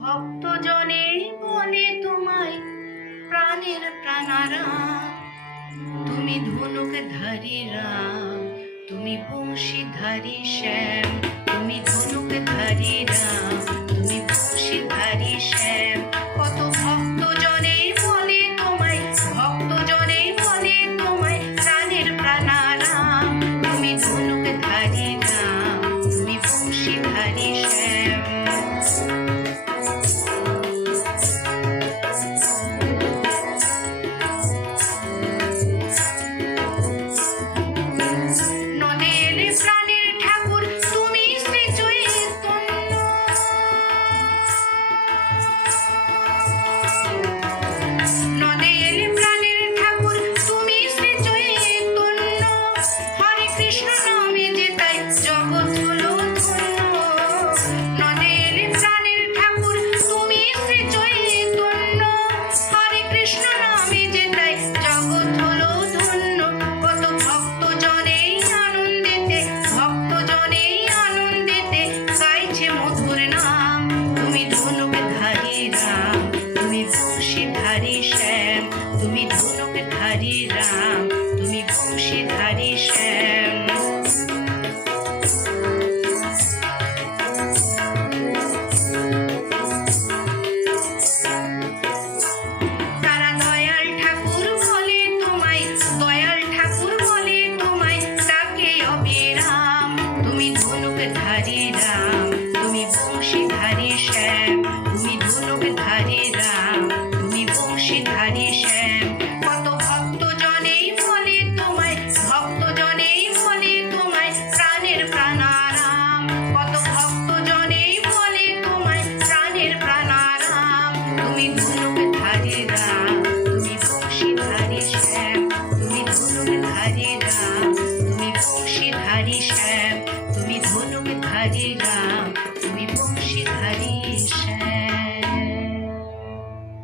ভক্তজনের বলে তোমায় প্রাণের প্রাণারা তুমি ধনুক ধারি রাম, তুমি বংশী ধারি শ্যাম, তুমি ধনুক ধারি Spanish.